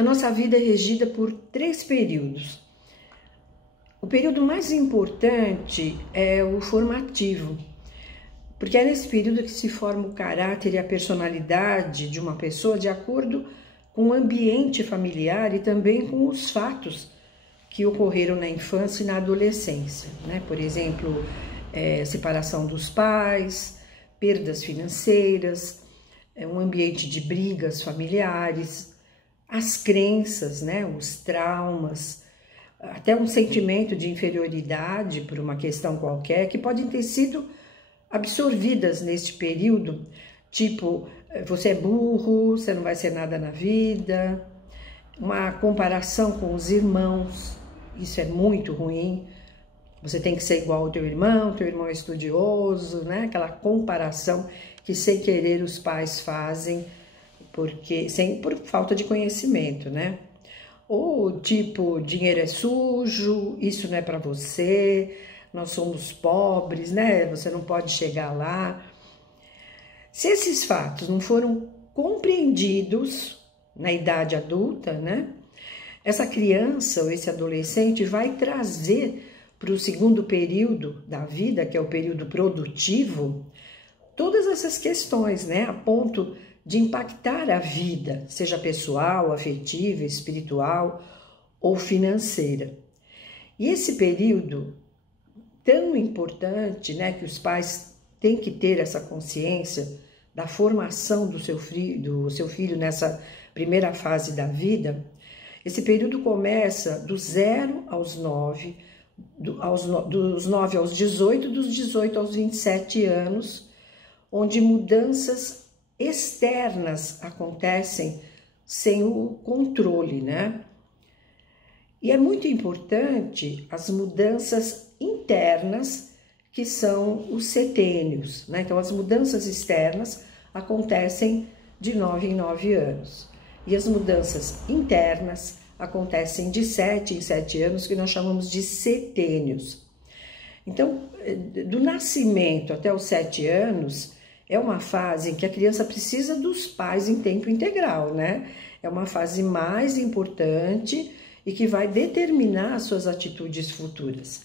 A nossa vida é regida por 3 períodos. O período mais importante é o formativo, porque é nesse período que se forma o caráter e a personalidade de uma pessoa de acordo com o ambiente familiar e também com os fatos que ocorreram na infância e na adolescência, né? Por exemplo, separação dos pais, perdas financeiras, um ambiente de brigas familiares, as crenças, né? Os traumas, até um sentimento de inferioridade por uma questão qualquer, que podem ter sido absorvidas neste período, tipo, você é burro, você não vai ser nada na vida, uma comparação com os irmãos, isso é muito ruim, você tem que ser igual ao teu irmão é estudioso, né? Aquela comparação que sem querer os pais fazem, por falta de conhecimento, né? Ou tipo, dinheiro é sujo, isso não é para você, nós somos pobres, né? Você não pode chegar lá. Se esses fatos não foram compreendidos na idade adulta, né? Essa criança ou esse adolescente vai trazer para o segundo período da vida, que é o período produtivo, todas essas questões, né? A ponto de impactar a vida, seja pessoal, afetiva, espiritual ou financeira. E esse período tão importante, né, que os pais têm que ter essa consciência da formação do seu filho nessa primeira fase da vida, esse período começa do 0 aos 9, dos 9 aos 18, dos 18 aos 27 anos, onde mudanças externas acontecem sem o controle, né? E é muito importante as mudanças internas, que são os setênios, né? Então, as mudanças externas acontecem de 9 em 9 anos. E as mudanças internas acontecem de 7 em 7 anos, que nós chamamos de setênios. Então, do nascimento até os 7 anos, é uma fase em que a criança precisa dos pais em tempo integral, né? É uma fase mais importante e que vai determinar as suas atitudes futuras.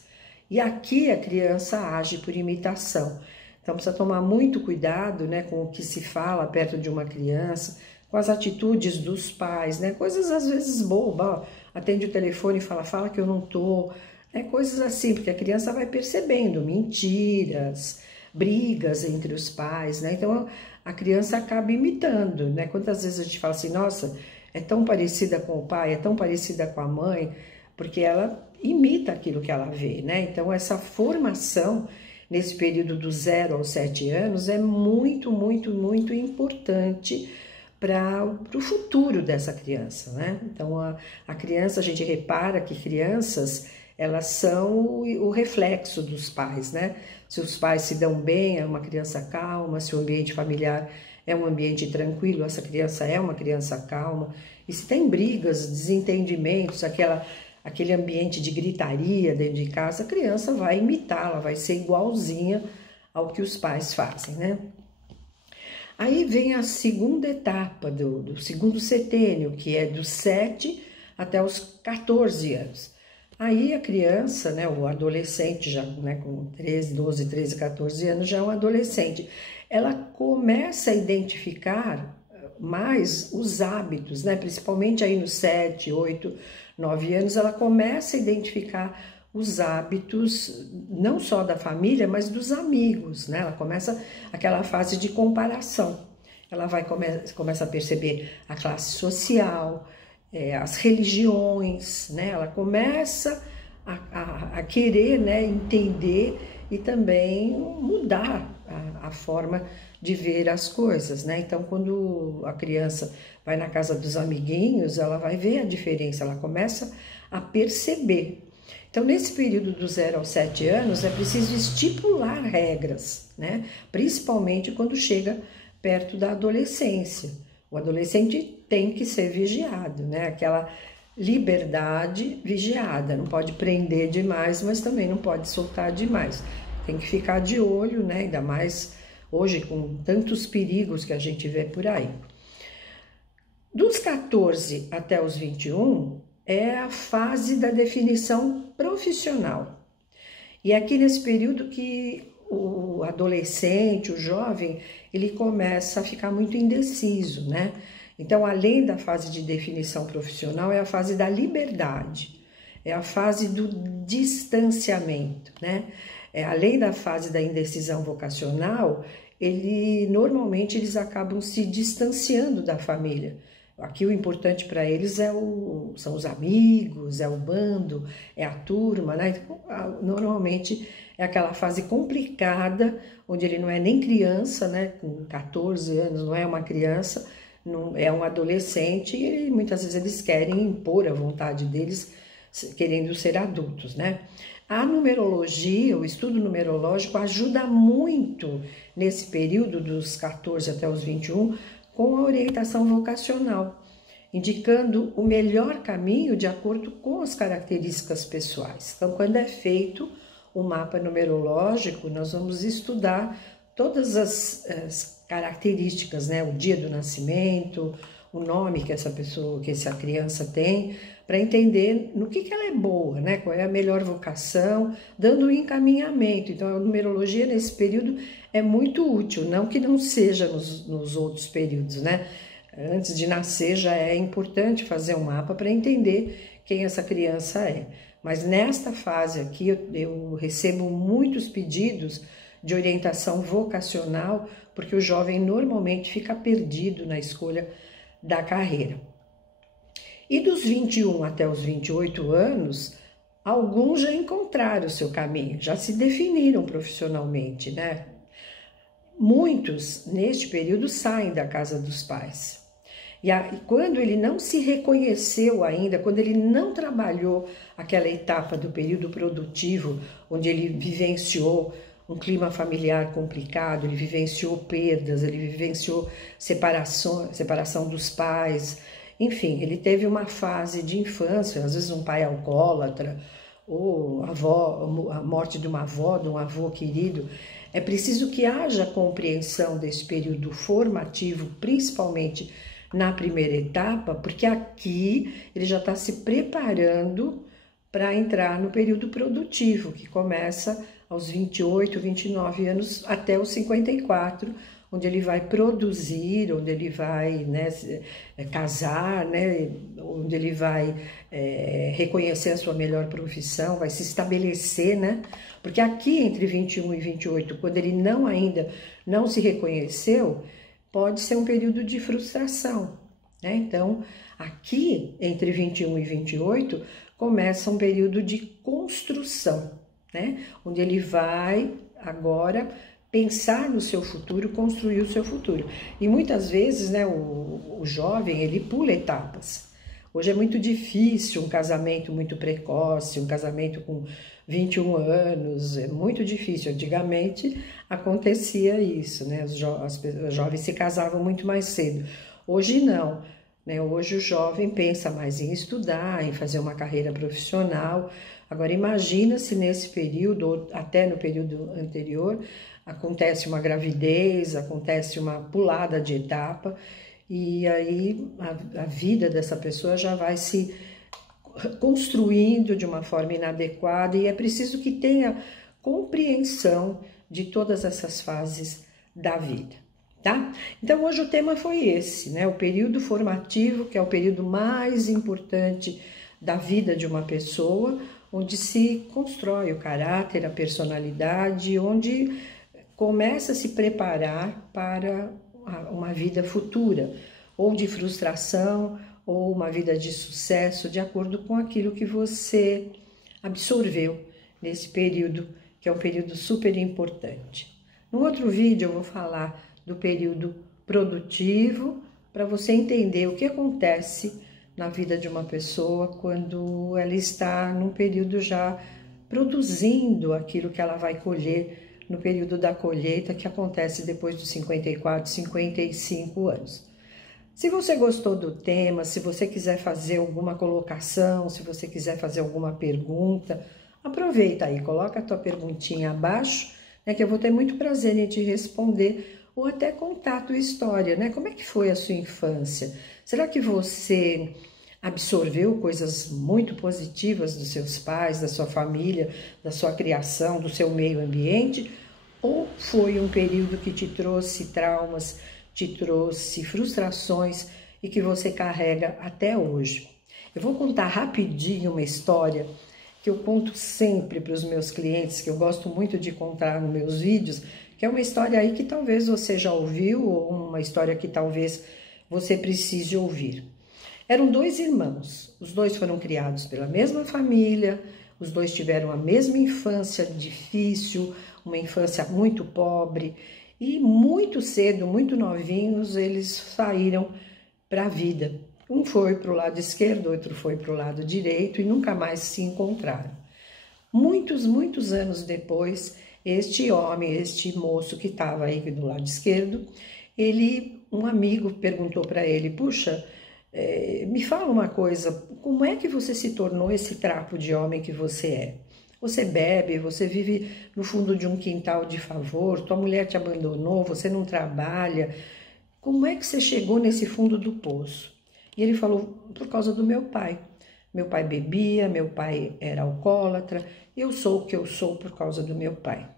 E aqui a criança age por imitação. Então precisa tomar muito cuidado, né, com o que se fala perto de uma criança, com as atitudes dos pais, né? Coisas às vezes bobas, atende o telefone e fala que eu não tô, né? Coisas assim, porque a criança vai percebendo mentiras, brigas entre os pais, né? Então a criança acaba imitando, né? Quantas vezes a gente fala assim, nossa, é tão parecida com o pai, é tão parecida com a mãe, porque ela imita aquilo que ela vê, né? Então essa formação nesse período do 0 aos 7 anos é muito, muito, muito importante para o futuro dessa criança, né? Então a criança, a gente repara que crianças, elas são o reflexo dos pais, né? Se os pais se dão bem, é uma criança calma, se o ambiente familiar é um ambiente tranquilo, essa criança é uma criança calma. E se tem brigas, desentendimentos, aquele ambiente de gritaria dentro de casa, a criança vai imitar, ela vai ser igualzinha ao que os pais fazem, né? Aí vem a segunda etapa do segundo setênio, que é dos 7 até os 14 anos. Aí a criança, né, o adolescente já, né, com 12, 13, 14 anos, já é um adolescente. Ela começa a identificar mais os hábitos, né, principalmente aí nos 7, 8, 9 anos, ela começa a identificar os hábitos, não só da família, mas dos amigos, né? Ela começa aquela fase de comparação. Ela começa a perceber a classe social, as religiões, né? Ela começa a querer, né, entender e também mudar a forma de ver as coisas, né? Então, quando a criança vai na casa dos amiguinhos, ela vai ver a diferença, ela começa a perceber. Então, nesse período do 0 aos 7 anos, é preciso estipular regras, né? Principalmente quando chega perto da adolescência. O adolescente tem que ser vigiado, né? Aquela liberdade vigiada, não pode prender demais, mas também não pode soltar demais. Tem que ficar de olho, né? Ainda mais hoje com tantos perigos que a gente vê por aí. Dos 14 até os 21 é a fase da definição profissional. E é aqui nesse período que o adolescente, o jovem, ele começa a ficar muito indeciso, né? Então, além da fase de definição profissional, é a fase da liberdade, é a fase do distanciamento, né? Além da fase da indecisão vocacional, normalmente eles acabam se distanciando da família. Aqui o importante para eles são os amigos, é o bando, é a turma, né? Então, normalmente é aquela fase complicada, onde ele não é nem criança, né? Com 14 anos, não é uma criança, não é um adolescente, e muitas vezes eles querem impor a vontade deles, querendo ser adultos, né? A numerologia, o estudo numerológico ajuda muito nesse período dos 14 até os 21, com a orientação vocacional, indicando o melhor caminho de acordo com as características pessoais. Então, quando é feito o mapa numerológico, nós vamos estudar todas as características, né? O dia do nascimento, o nome que essa criança tem, para entender no que ela é boa, né? Qual é a melhor vocação, dando um encaminhamento. Então, a numerologia nesse período é muito útil, não que não seja nos outros períodos, né? Antes de nascer já é importante fazer um mapa para entender quem essa criança é. Mas nesta fase aqui eu recebo muitos pedidos de orientação vocacional, porque o jovem normalmente fica perdido na escolha da carreira. E dos 21 até os 28 anos, alguns já encontraram o seu caminho, já se definiram profissionalmente, né? Muitos, neste período, saem da casa dos pais. E quando ele não se reconheceu ainda, quando ele não trabalhou aquela etapa do período produtivo, onde ele vivenciou um clima familiar complicado, ele vivenciou perdas, ele vivenciou separação dos pais, enfim, ele teve uma fase de infância, às vezes um pai alcoólatra, ou a morte de uma avó, de um avô querido. É preciso que haja compreensão desse período formativo, principalmente na primeira etapa, porque aqui ele já está se preparando para entrar no período produtivo, que começa aos 28, 29 anos até os 54, onde ele vai produzir, onde ele vai, né, casar, né, onde ele vai reconhecer a sua melhor profissão, vai se estabelecer, né? Porque aqui entre 21 e 28, quando ele ainda não se reconheceu, pode ser um período de frustração, né? Então, aqui entre 21 e 28, começa um período de construção, né? Onde ele vai agora pensar no seu futuro, construir o seu futuro. E muitas vezes, né, o jovem, ele pula etapas. Hoje é muito difícil um casamento muito precoce, um casamento com 21 anos, é muito difícil. Antigamente acontecia isso, né? Os jovens se casavam muito mais cedo. Hoje não, né? Hoje o jovem pensa mais em estudar, em fazer uma carreira profissional. Agora imagina se nesse período, ou até no período anterior, acontece uma gravidez, acontece uma pulada de etapa, e aí a vida dessa pessoa já vai se construindo de uma forma inadequada, e é preciso que tenha compreensão de todas essas fases da vida, tá? Então hoje o tema foi esse, né? O período formativo, que é o período mais importante da vida de uma pessoa, onde se constrói o caráter, a personalidade, onde começa a se preparar para uma vida futura, ou de frustração, ou uma vida de sucesso, de acordo com aquilo que você absorveu nesse período, que é um período super importante. No outro vídeo eu vou falar do período produtivo, para você entender o que acontece na vida de uma pessoa quando ela está num período já produzindo aquilo que ela vai colher no período da colheita, que acontece depois dos 54, 55 anos. Se você gostou do tema, se você quiser fazer alguma colocação, se você quiser fazer alguma pergunta, aproveita aí, coloca a tua perguntinha abaixo, né, que eu vou ter muito prazer em te responder ou até contar a tua história, né? Como é que foi a sua infância? Será que você absorveu coisas muito positivas dos seus pais, da sua família, da sua criação, do seu meio ambiente? Ou foi um período que te trouxe traumas, te trouxe frustrações e que você carrega até hoje? Eu vou contar rapidinho uma história que eu conto sempre para os meus clientes, que eu gosto muito de contar nos meus vídeos, que é uma história aí que talvez você já ouviu, ou uma história que talvez você precise ouvir. Eram dois irmãos, os dois foram criados pela mesma família, os dois tiveram a mesma infância difícil, uma infância muito pobre, e muito cedo, muito novinhos, eles saíram para a vida. Um foi para o lado esquerdo, outro foi para o lado direito e nunca mais se encontraram. Muitos anos depois, este homem, este moço que estava aí do lado esquerdo, um amigo perguntou para ele: puxa, me fala uma coisa, como é que você se tornou esse trapo de homem que você é? Você bebe, você vive no fundo de um quintal de favor, tua mulher te abandonou, você não trabalha. Como é que você chegou nesse fundo do poço? E ele falou: por causa do meu pai. Meu pai bebia, meu pai era alcoólatra, eu sou o que eu sou por causa do meu pai.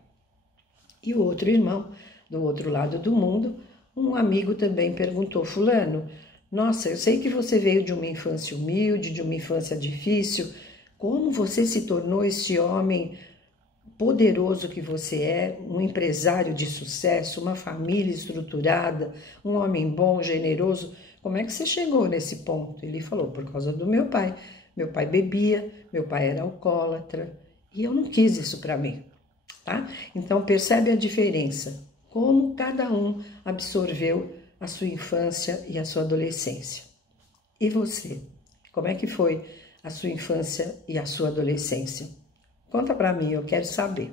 E o outro irmão, do outro lado do mundo, um amigo também perguntou: fulano, nossa, eu sei que você veio de uma infância humilde, de uma infância difícil, como você se tornou esse homem poderoso que você é, um empresário de sucesso, uma família estruturada, um homem bom, generoso? Como é que você chegou nesse ponto? Ele falou: por causa do meu pai. Meu pai bebia, meu pai era alcoólatra e eu não quis isso para mim, tá? Então percebe a diferença, como cada um absorveu a sua infância e a sua adolescência. E você? Como é que foi a sua infância e a sua adolescência? Conta para mim, eu quero saber.